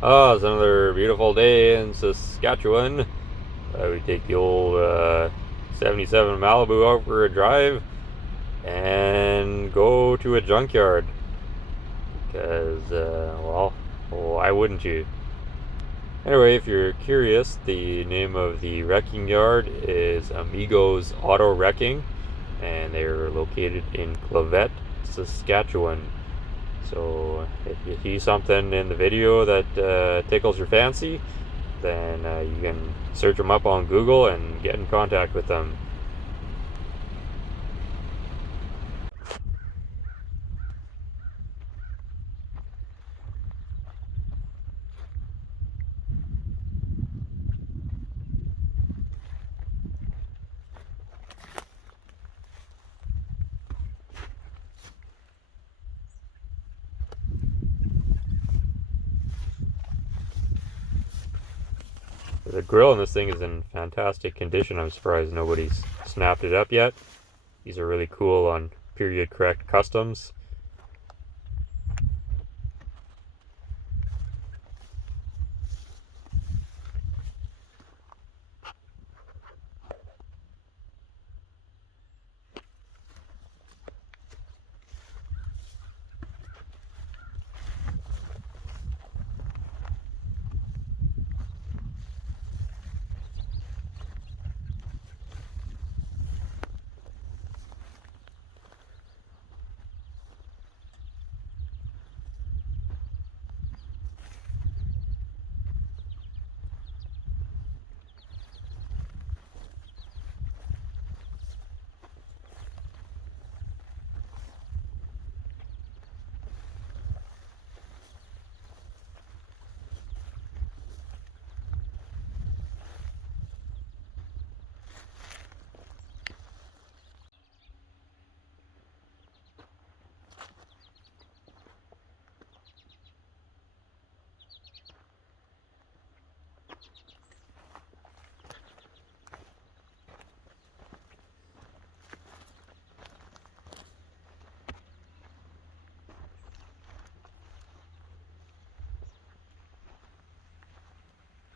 Oh, it's another beautiful day in Saskatchewan. We take the old 77 Malibu out for a drive and go to a junkyard. Because, well, why wouldn't you? Anyway, if you're curious, the name of the wrecking yard is Amigos Auto Wrecking, and they're located in Clavette, Saskatchewan. So if you see something in the video that tickles your fancy, then you can search them up on Google and get in contact with them. The grill in this thing is in fantastic condition. I'm surprised nobody's snapped it up yet. These are really cool on period correct customs.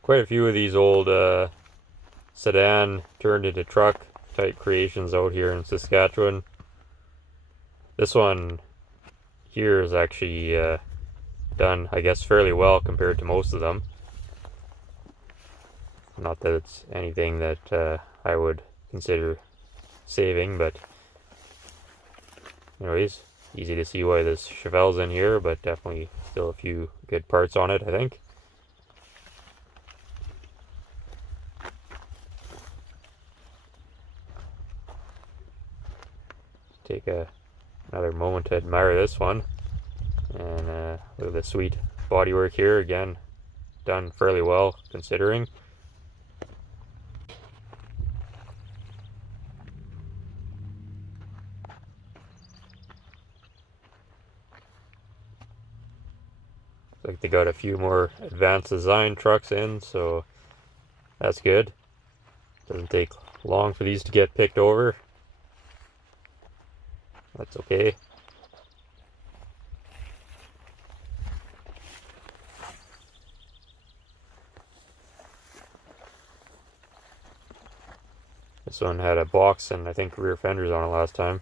Quite a few of these old sedan turned into truck type creations out here in Saskatchewan. This one here is actually done, I guess, fairly well compared to most of them. Not that it's anything that I would consider saving, but anyways, easy to see why this Chevelle's in here, but definitely still a few good parts on it, I think. Take another moment to admire this one. And look at the sweet bodywork here, again, done fairly well considering. Looks like they got a few more advanced design trucks in, so that's good. Doesn't take long for these to get picked over. That's okay. This one had a box and I think rear fenders on it last time.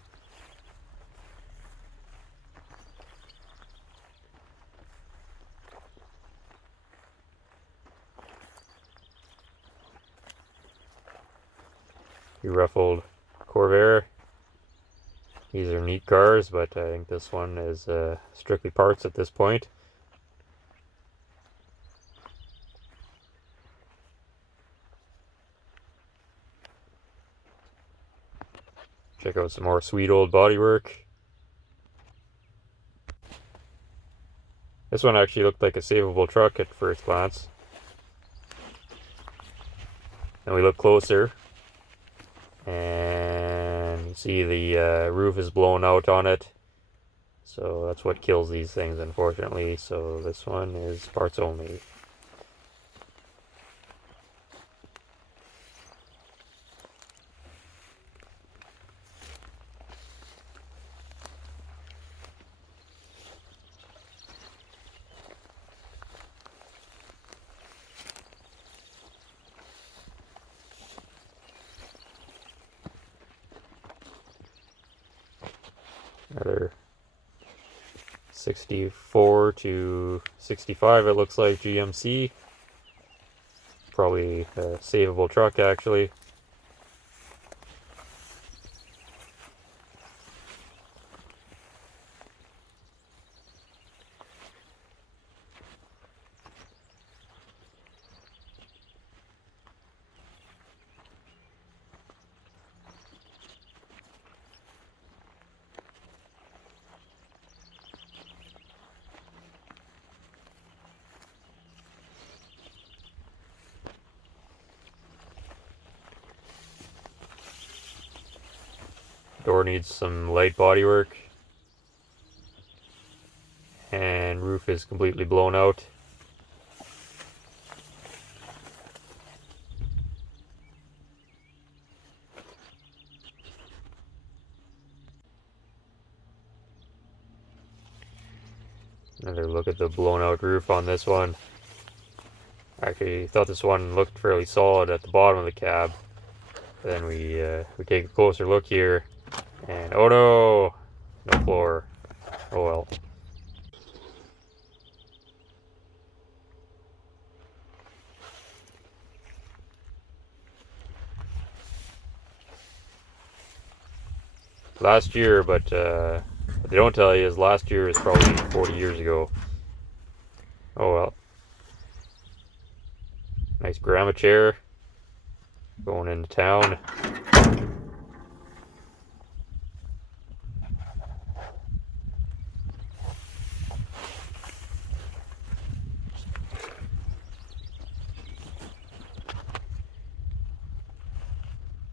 You ruffled Corvair. These are neat cars, but I think this one is strictly parts at this point. Check out some more sweet old bodywork. This one actually looked like a savable truck at first glance. Then we look closer, and you see the roof is blown out on it. So that's what kills these things, unfortunately. So this one is parts only. Another 64 to 65, it looks like, GMC. Probably a savable truck, actually. Door needs some light body work, and roof is completely blown out. Another look at the blown out roof on this one. Actually, thought this one looked fairly solid at the bottom of the cab. But then we take a closer look here, and oh no, no floor. Oh well. Last year, but what they don't tell you is last year is probably 40 years ago. Oh well. Nice grandma chair. Going into town.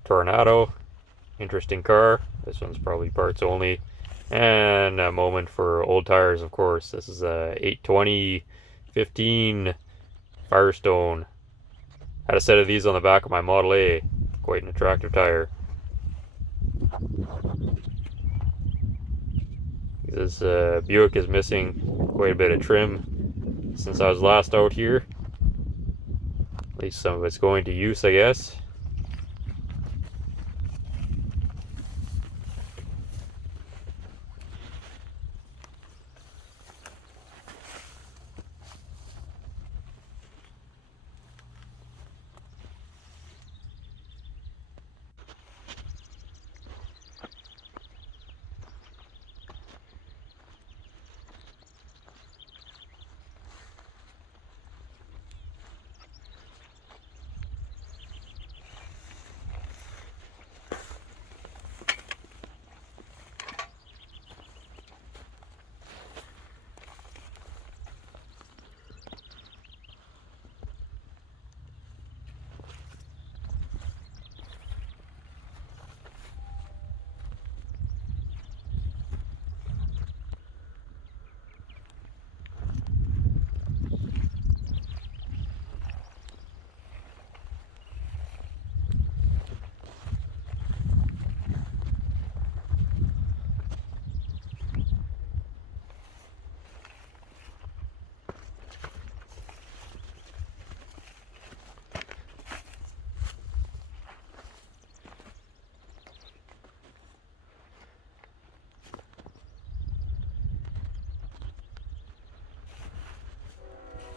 Tornado. Interesting car. This one's probably parts only. And a moment for old tires, of course. This is a 820 15 Firestone. Had a set of these on the back of my Model A. Quite an attractive tire. This Buick is missing quite a bit of trim since I was last out here. At least some of it's going to use, I guess.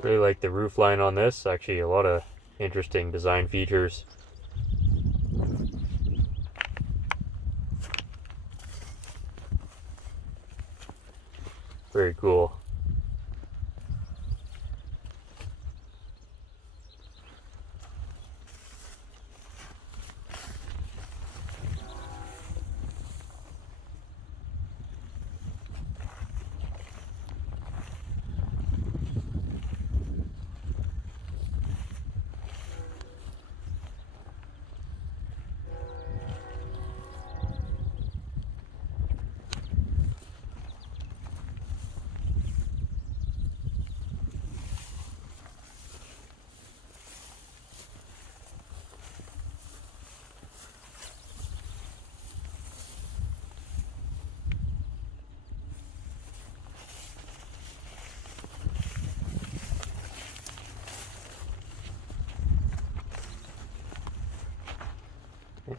Really like the roof line on this. Actually, a lot of interesting design features. Very cool.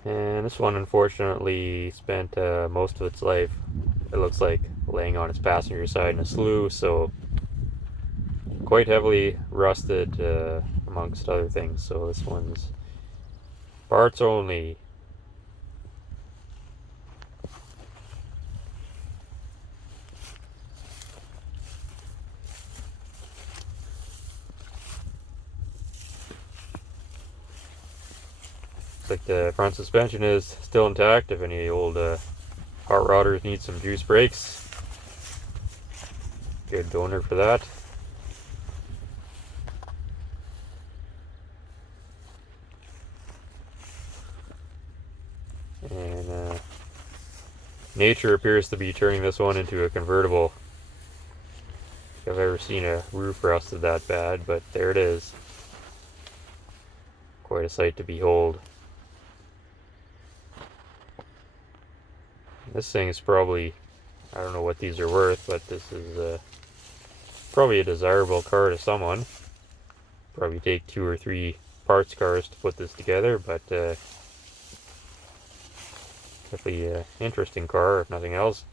And this one unfortunately spent most of its life it looks like laying on its passenger side in a slough, so quite heavily rusted amongst other things. So this one's parts only. Looks like the front suspension is still intact. If any old hot rodders need some juice brakes, good donor for that. And nature appears to be turning this one into a convertible. If I've ever seen a roof rusted that bad, but there it is. Quite a sight to behold. This thing is probably, I don't know what these are worth, but this is probably a desirable car to someone. Probably take 2 or 3 parts cars to put this together, but definitely an interesting car, if nothing else.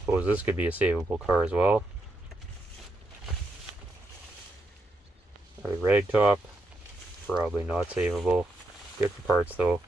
Suppose this could be a savable car as well. A rag top, probably not savable. Good for parts though.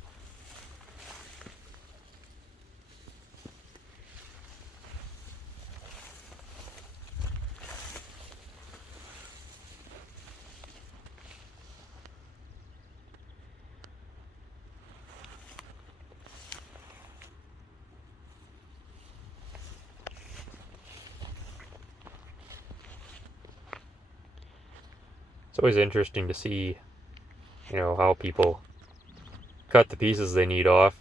It's always interesting to see, how people cut the pieces they need off.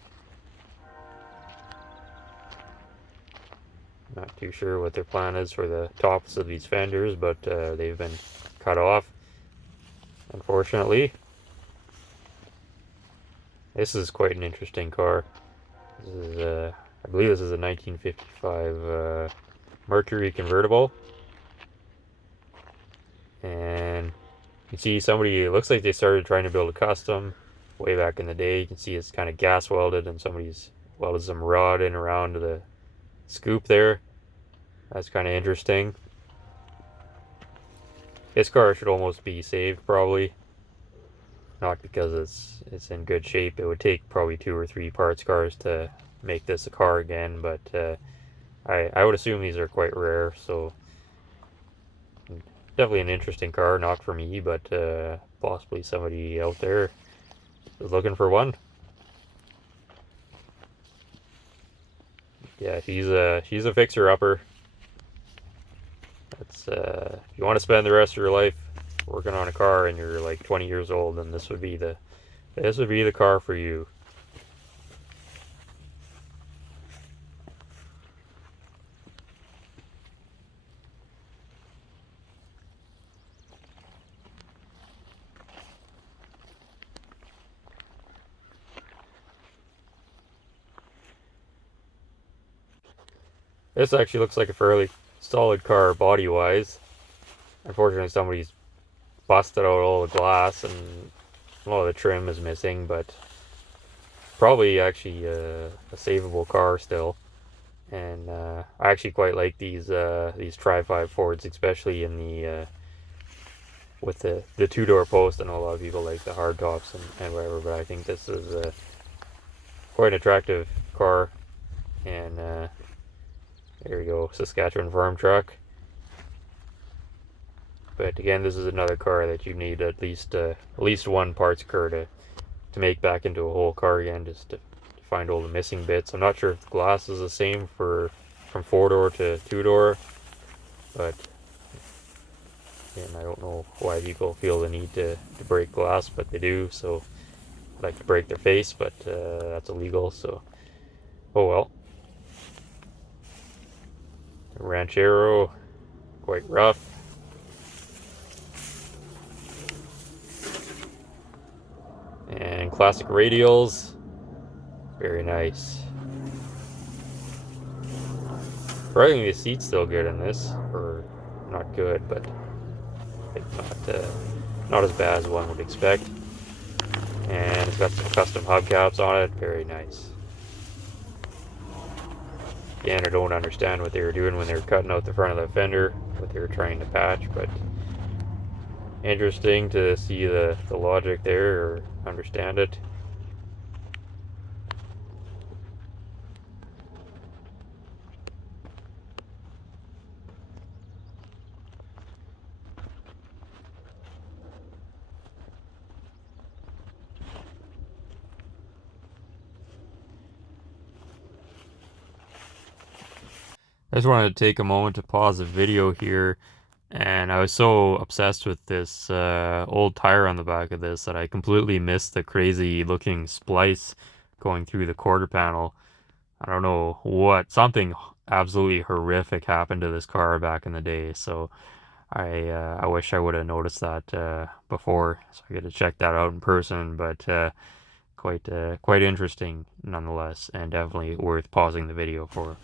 Not too sure what their plan is for the tops of these fenders, but they've been cut off, unfortunately. This is quite an interesting car. This is, I believe this is a 1955 Mercury convertible. And you can see somebody, it looks like they started trying to build a custom way back in the day. You can see it's kind of gas welded, and somebody's welded some rod in around the scoop there. That's kind of interesting. This car should almost be saved, probably. Not because it's in good shape. It would take probably 2 or 3 parts cars to make this a car again, but I would assume these are quite rare, so definitely an interesting car. Not for me, but possibly somebody out there is looking for one. Yeah, she's a fixer-upper. That's if you want to spend the rest of your life working on a car and you're like 20 years old, then this would be the car for you. This actually looks like a fairly solid car body-wise. Unfortunately, somebody's busted out all the glass and a lot of the trim is missing, but probably actually a savable car still. And I actually quite like these Tri-5 Fords, especially in the with the 2-door post. And a lot of people like the hard tops and whatever, but I think this is quite an attractive car. And there we go, Saskatchewan farm truck. But again, this is another car that you need at least one parts car to to make back into a whole car again, just to find all the missing bits. I'm not sure if the glass is the same from 4-door to 2-door, but and I don't know why people feel the need to break glass, but they do. So I'd like to break their face, but that's illegal, so oh well. Ranchero, quite rough. And classic radials, very nice. Surprisingly, the seat's still good in this, or not good, but not as bad as one would expect. And it's got some custom hubcaps on it, very nice. Again, I don't understand what they were doing when they were cutting out the front of the fender, what they were trying to patch, but interesting to see the logic there, or understand it. I just wanted to take a moment to pause the video here, and I was so obsessed with this old tire on the back of this that I completely missed the crazy looking splice going through the quarter panel. I don't know something absolutely horrific happened to this car back in the day, so I wish I would have noticed that before, so I get to check that out in person, but quite interesting nonetheless, and definitely worth pausing the video for.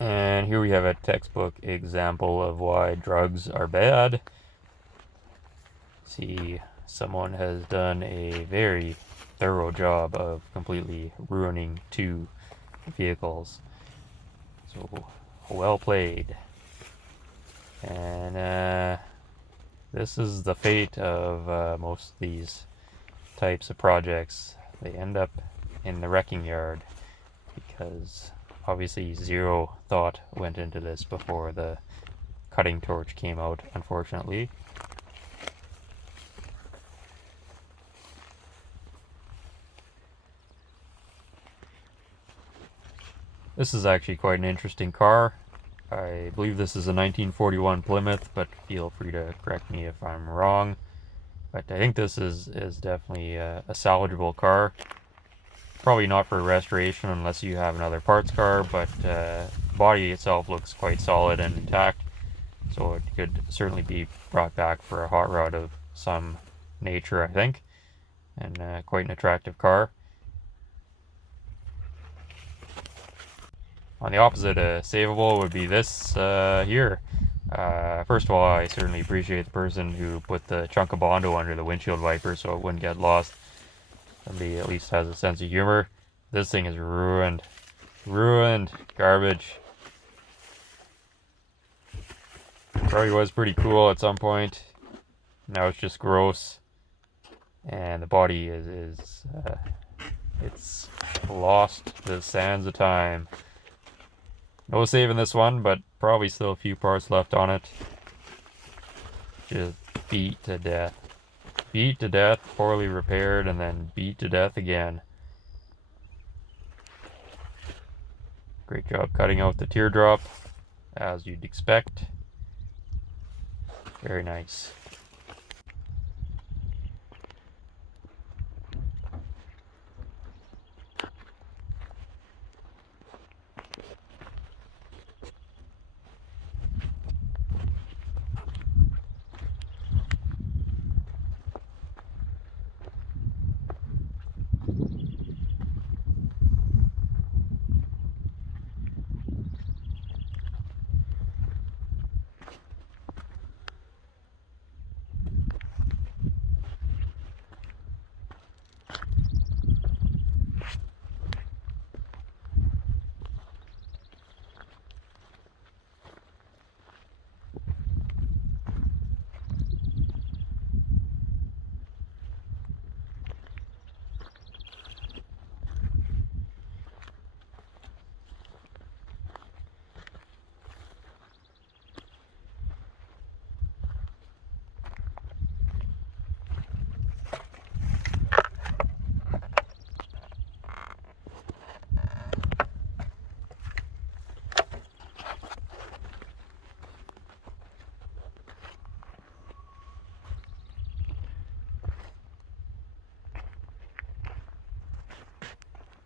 And here we have a textbook example of why drugs are bad. See, someone has done a very thorough job of completely ruining two vehicles. So, well played. And this is the fate of most of these types of projects. They end up in the wrecking yard because obviously zero thought went into this before the cutting torch came out, unfortunately. This is actually quite an interesting car. I believe this is a 1941 Plymouth, but feel free to correct me if I'm wrong. But I think this is definitely a salvageable car. Probably not for restoration unless you have another parts car, but the body itself looks quite solid and intact, so it could certainly be brought back for a hot rod of some nature, I think, and quite an attractive car. On the opposite, savable would be this here. First of all, I certainly appreciate the person who put the chunk of Bondo under the windshield wiper so it wouldn't get lost. Somebody at least has a sense of humor. This thing is ruined. Ruined. Garbage. Probably was pretty cool at some point. Now it's just gross. And the body it's lost the sands of time. No saving this one, but probably still a few parts left on it. Just beat to death. Beat to death, poorly repaired, and then beat to death again. Great job cutting out the teardrop, as you'd expect. Very nice.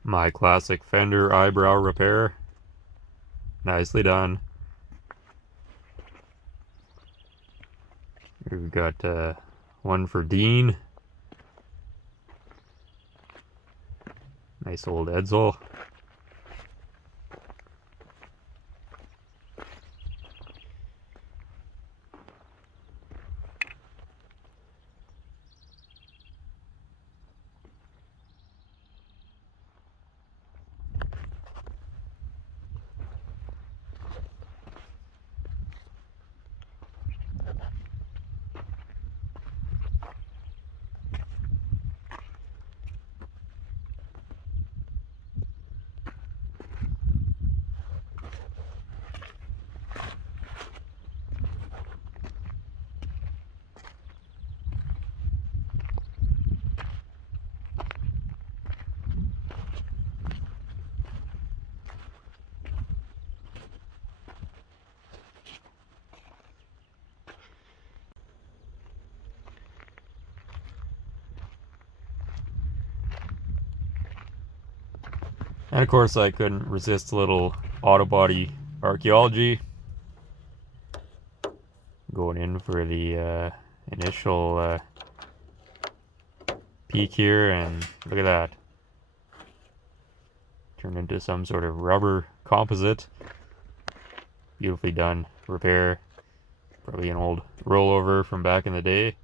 My classic fender eyebrow repair. Nicely done. We've got one for Dean. Nice old Edsel. And of course I couldn't resist a little autobody archaeology. Going in for the initial peek here, and look at that. Turned into some sort of rubber composite. Beautifully done repair. Probably an old rollover from back in the day.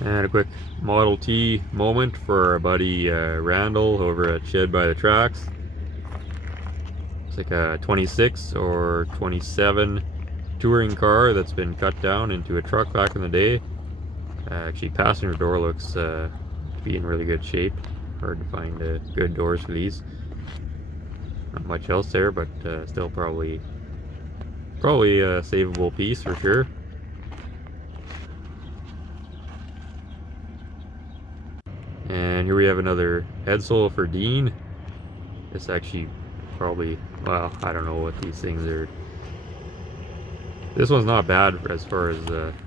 And a quick Model T moment for our buddy Randall over at Shed by the Tracks. It's like a 26 or 27 touring car that's been cut down into a truck back in the day. Actually, passenger door looks to be in really good shape. Hard to find good doors for these. Not much else there, but still probably a savable piece for sure. And here we have another Edsel for Dean. This actually probably, well, I don't know what these things are. This one's not bad as far as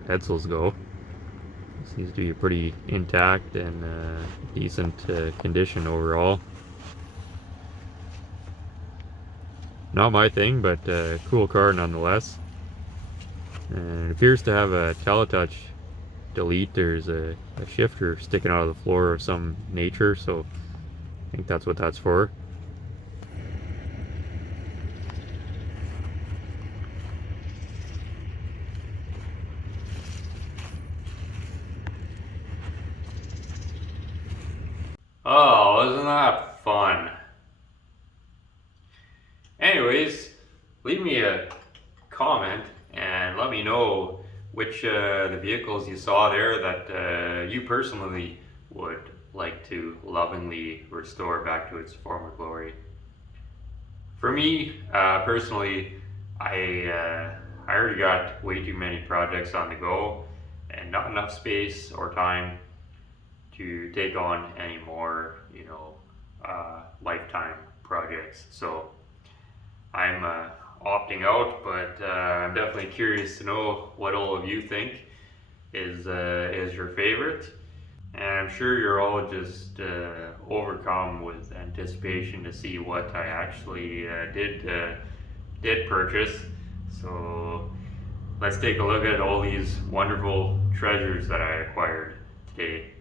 Edsels go. Seems to be pretty intact and decent condition overall. Not my thing, but cool car nonetheless. And it appears to have a teletouch delete. There's a shifter sticking out of the floor of some nature, so I think that's what that's for. Oh, isn't that fun? Anyways, leave me a comment and let me know which the vehicles you saw there that you personally would like to lovingly restore back to its former glory. For me, personally, I already got way too many projects on the go and not enough space or time to take on any more, lifetime projects. So I'm opting out, but I'm definitely curious to know what all of you think is your favorite. And I'm sure you're all just overcome with anticipation to see what I actually did purchase. So let's take a look at all these wonderful treasures that I acquired today.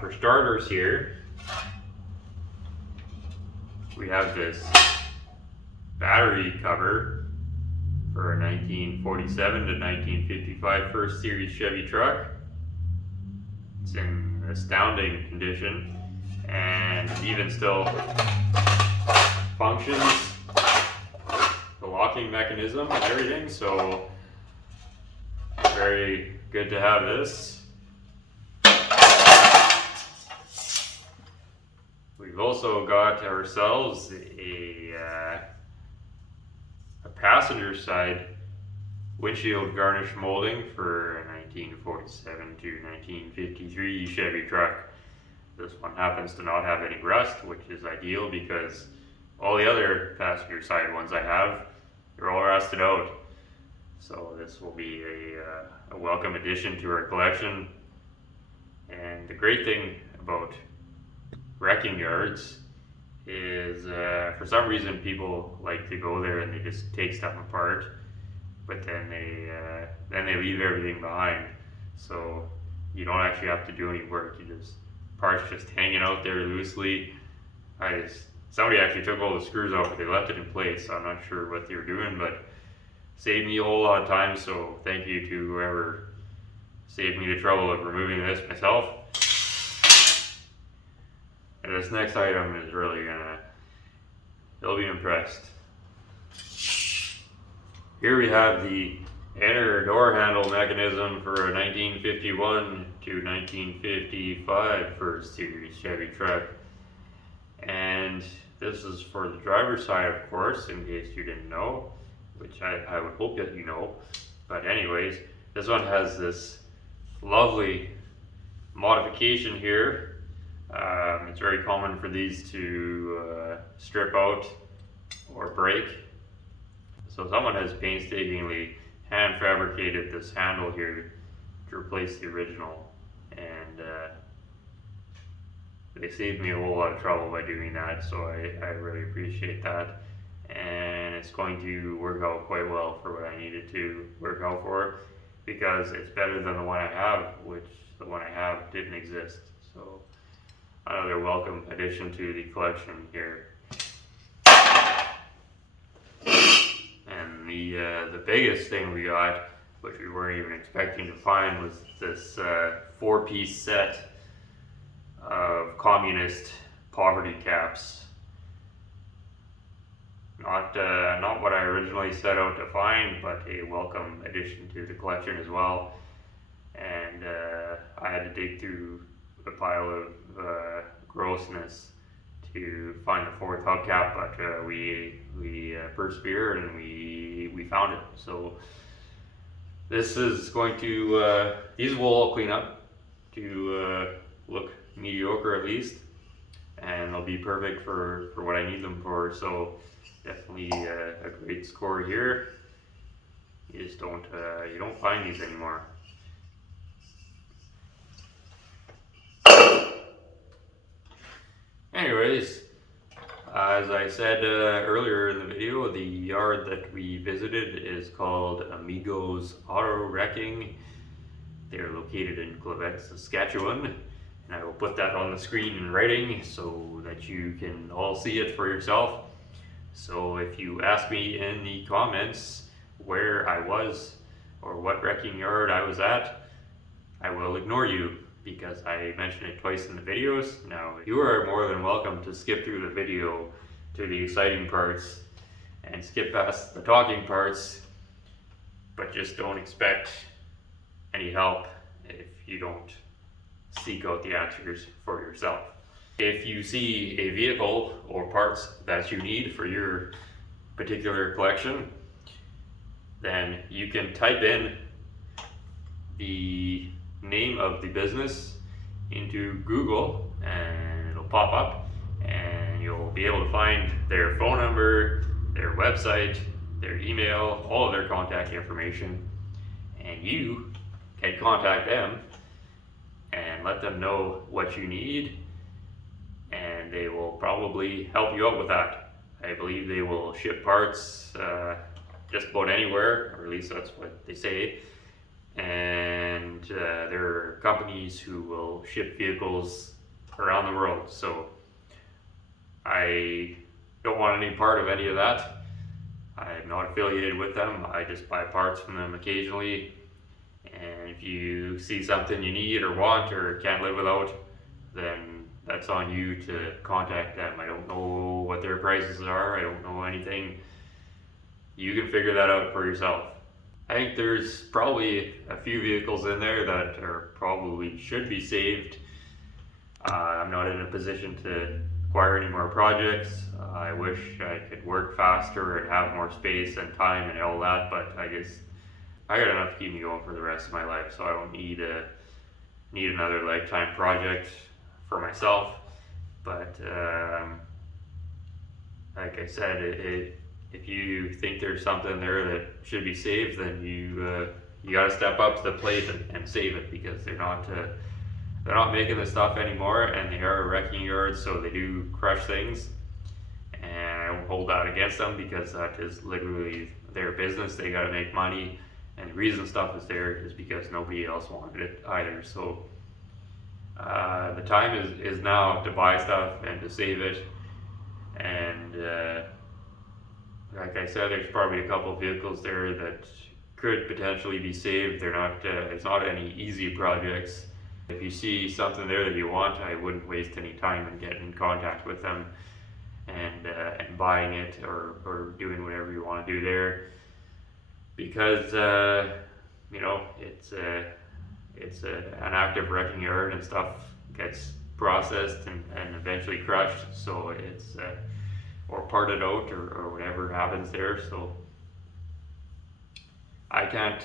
For starters here, we have this battery cover for a 1947 to 1955 first series Chevy truck. It's in astounding condition and even still functions, the locking mechanism and everything, so very good to have this. We've also got ourselves a passenger side windshield garnish molding for a 1947 to 1953 Chevy truck. This one happens to not have any rust, which is ideal because all the other passenger side ones I have, they're all rusted out. So this will be a welcome addition to our collection. And the great thing about wrecking yards is for some reason people like to go there and they just take stuff apart, but then they leave everything behind. So you don't actually have to do any work. You just parts just hanging out there loosely. Somebody actually took all the screws out, but they left it in place. So I'm not sure what they were doing, but saved me a whole lot of time. So thank you to whoever saved me the trouble of removing this myself. And this next item is really you'll be impressed. Here we have the inner door handle mechanism for a 1951 to 1955 first series Chevy truck. And this is for the driver's side, of course, in case you didn't know, which I would hope that you know. But anyways, this one has this lovely modification here. It's very common for these to strip out or break. So someone has painstakingly hand fabricated this handle here to replace the original, and they saved me a whole lot of trouble by doing that, so I really appreciate that. And it's going to work out quite well for what I needed to work out for, because it's better than the one I have, which the one I have didn't exist. So another welcome addition to the collection here. And the biggest thing we got, which we weren't even expecting to find, was this 4-piece set of communist poverty caps. Not what I originally set out to find, but a welcome addition to the collection as well. And I had to dig through a pile of grossness to find the 4th hubcap, but we persevered and we found it. So this is going to these will all clean up to look mediocre at least, and they'll be perfect for what I need them for. So definitely a great score here. You just don't find these anymore. Anyways, as I said earlier in the video, the yard that we visited is called Amigos Auto Wrecking. They're located in Quebec, Saskatchewan, and I will put that on the screen in writing so that you can all see it for yourself. So if you ask me in the comments where I was or what wrecking yard I was at, I will ignore you, because I mentioned it twice in the videos. Now, you are more than welcome to skip through the video to the exciting parts and skip past the talking parts, but just don't expect any help if you don't seek out the answers for yourself. If you see a vehicle or parts that you need for your particular collection, then you can type in the name of the business into Google and it'll pop up and you'll be able to find their phone number, their website, their email, all of their contact information, and you can contact them and let them know what you need, and they will probably help you out with that. I believe they will ship parts just about anywhere, or at least that's what they say. And there are companies who will ship vehicles around the world. So I don't want any part of any of that. I'm not affiliated with them. I just buy parts from them occasionally. And if you see something you need or want or can't live without, then that's on you to contact them. I don't know what their prices are. I don't know anything. You can figure that out for yourself. I think there's probably a few vehicles in there that are probably should be saved. I'm not in a position to acquire any more projects. I wish I could work faster and have more space and time and all that, but I got enough to keep me going for the rest of my life, so I don't need another lifetime project for myself. But like I said, if you think there's something there that should be saved, then you got to step up to the plate and save it, because they're not making the stuff anymore, and they are a wrecking yard, so they do crush things. And I don't hold that against them, because that is literally their business. They got to make money, and the reason stuff is there is because nobody else wanted it either. So the time is now to buy stuff and to save it. And like I said, there's probably a couple of vehicles there that could potentially be saved. They're not. It's not any easy projects. If you see something there that you want, I wouldn't waste any time in getting in contact with them and buying it or doing whatever you want to do there, because you know, it's an active wrecking yard, and stuff gets processed and eventually crushed. So it's or parted out or whatever happens there. So I can't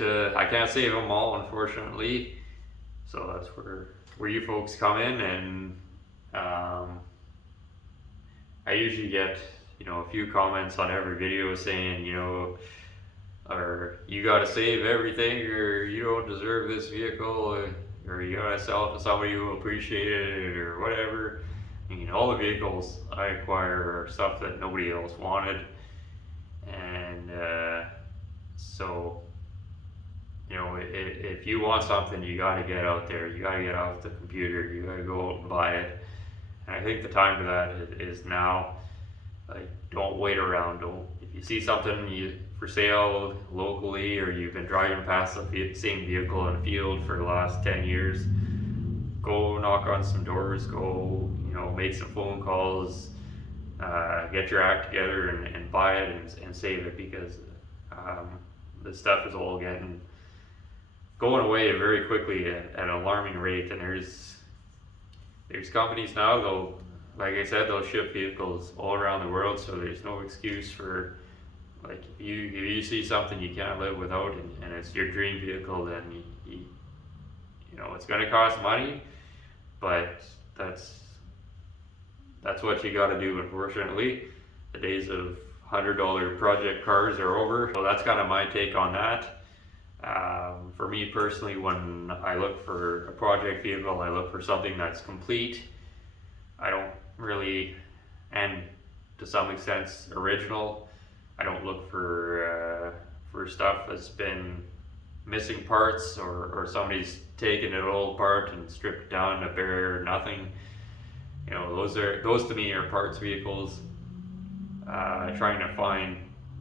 save them all, unfortunately. So that's where you folks come in, and I usually get, you know, a few comments on every video saying, you know, or you gotta save everything, or you don't deserve this vehicle, or you gotta sell it to somebody who will appreciate it, or whatever. I mean, all the vehicles I acquire are stuff that nobody else wanted, and so, you know, if you want something, you gotta get out there, you gotta get off the computer, you gotta go out and buy it. And I think the time for that is now. Like, don't wait around. If you see something for sale locally, or you've been driving past the same vehicle in a field for the last 10 years, go knock on some doors, go, you know, make some phone calls, get your act together and buy it and save it, because the stuff is all going away very quickly at an alarming rate. And there's companies now, like I said, they'll ship vehicles all around the world, so there's no excuse for, like, if you see something you can't live without, and it's your dream vehicle, then you know, it's going to cost money, but that's what you got to do. Unfortunately, the days of $100 project cars are over. So that's kind of my take on that. For me personally, when I look for a project vehicle, I look for something that's complete. I don't really, and to some extent original. I don't look for stuff that's been missing parts, or somebody's taken it all apart and stripped it down to bare nothing. You know, those to me are parts vehicles. Trying to find,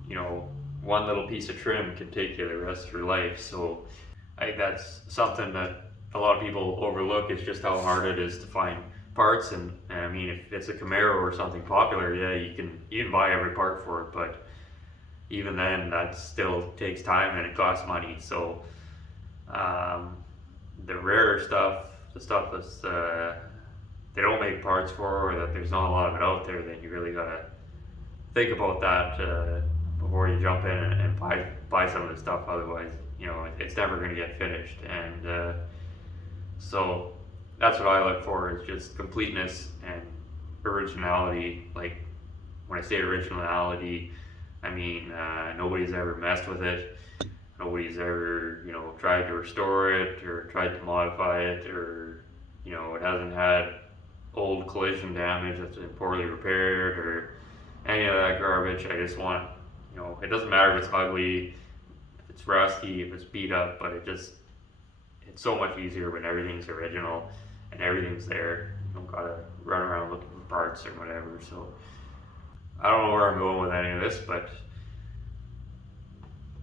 you know, one little piece of trim can take you the rest of your life. So I think that's something that a lot of people overlook, is just how hard it is to find parts. And I mean, if it's a Camaro or something popular, yeah, you can buy every part for it, but even then, that still takes time and it costs money. So the rarer stuff, the stuff that's they don't make parts for, or that there's not a lot of it out there, then you really gotta think about that before you jump in and buy some of the stuff. Otherwise, you know, it's never going to get finished. And so that's what I look for, is just completeness and originality. Like, when I say originality, I mean nobody's ever messed with it. Nobody's ever, tried to restore it or tried to modify it, or, it hasn't had old collision damage that's been poorly repaired or any of that garbage. I just want, it doesn't matter if it's ugly, if it's rusty, if it's beat up, but it's so much easier when everything's original and everything's there. You don't gotta run around looking for parts or whatever. So I don't know where I'm going with any of this, but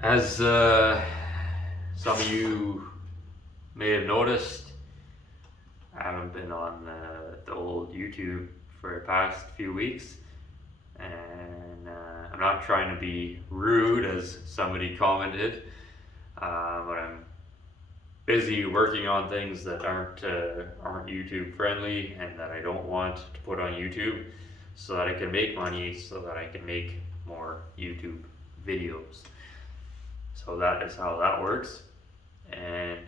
as some of you may have noticed, I haven't been on the old YouTube for the past few weeks, and I'm not trying to be rude, as somebody commented, but I'm busy working on things that aren't YouTube friendly and that I don't want to put on YouTube, so that I can make money, so that I can make more YouTube videos. So that is how that works. And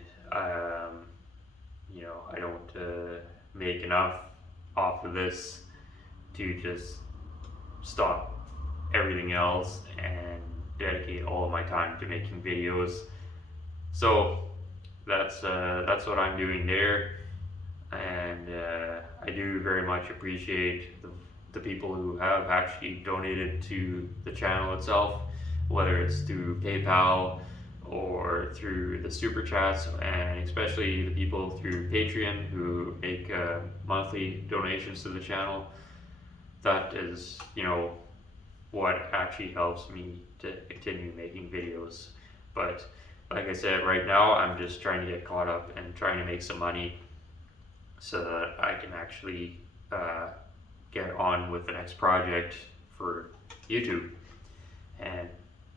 I don't make enough off of this to just stop everything else and dedicate all of my time to making videos. So that's what I'm doing there, and I do very much appreciate the people who have actually donated to the channel itself, whether it's through PayPal or through the super chats, and especially the people through Patreon who make monthly donations to the channel. That is, what actually helps me to continue making videos. But like I said, right now I'm just trying to get caught up and trying to make some money so that I can actually get on with the next project for YouTube. And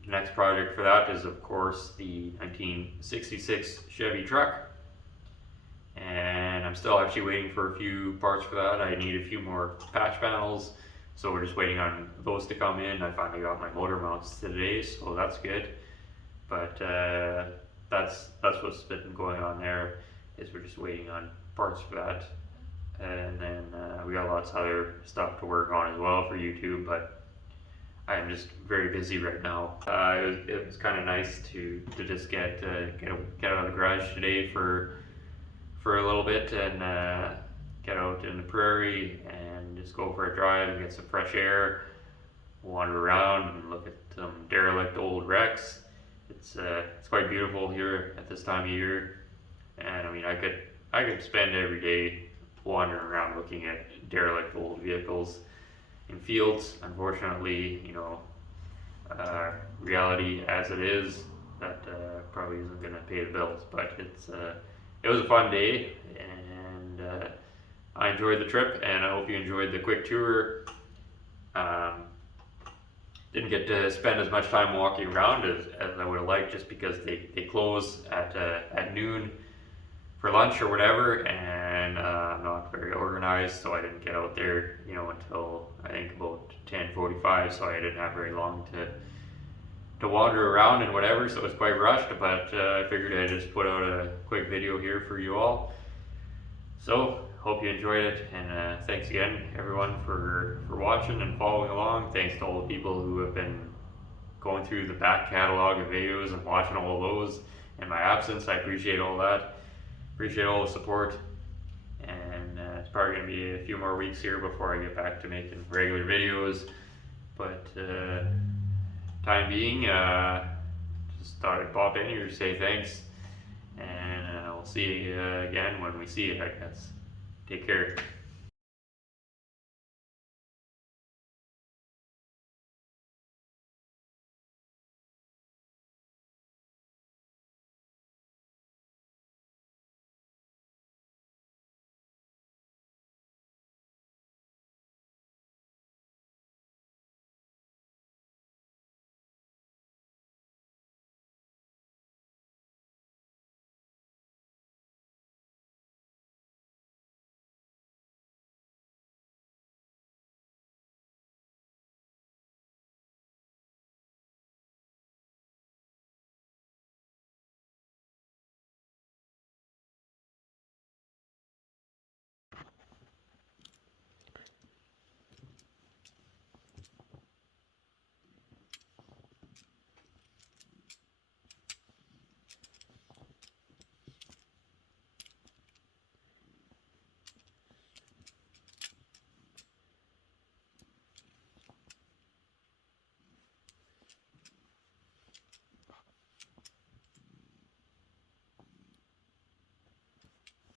the next project for that is, of course, the 1966 Chevy truck. And I'm still actually waiting for a few parts for that. I need a few more patch panels, so we're just waiting on those to come in. I finally got my motor mounts today, so that's good. But that's what's been going on there, is we're just waiting on parts for that. And then we got lots of other stuff to work on as well for YouTube, but I'm just very busy right now. It was kind of nice to just get out of the garage today for a little bit and get out in the prairie and just go for a drive and get some fresh air, wander around and look at some derelict old wrecks. It's quite beautiful here at this time of year, and I mean I could spend every day wandering around looking at derelict old vehicles in fields. Unfortunately, reality as it is, that probably isn't going to pay the bills. But it was a fun day, and I enjoyed the trip, and I hope you enjoyed the quick tour. Didn't get to spend as much time walking around as I would have liked, just because they close at noon for lunch or whatever, and I'm not very organized, so I didn't get out there, until I think about 10:45, so I didn't have very long to wander around and whatever, so it was quite rushed, but I figured I'd just put out a quick video here for you all. So, hope you enjoyed it, and thanks again everyone for watching and following along. Thanks to all the people who have been going through the back catalog of videos and watching all of those in my absence. I appreciate all that. Appreciate all the support, and it's probably going to be a few more weeks here before I get back to making regular videos, but time being, just thought I'd pop in here to say thanks, and we'll see you again when we see it, I guess. Take care.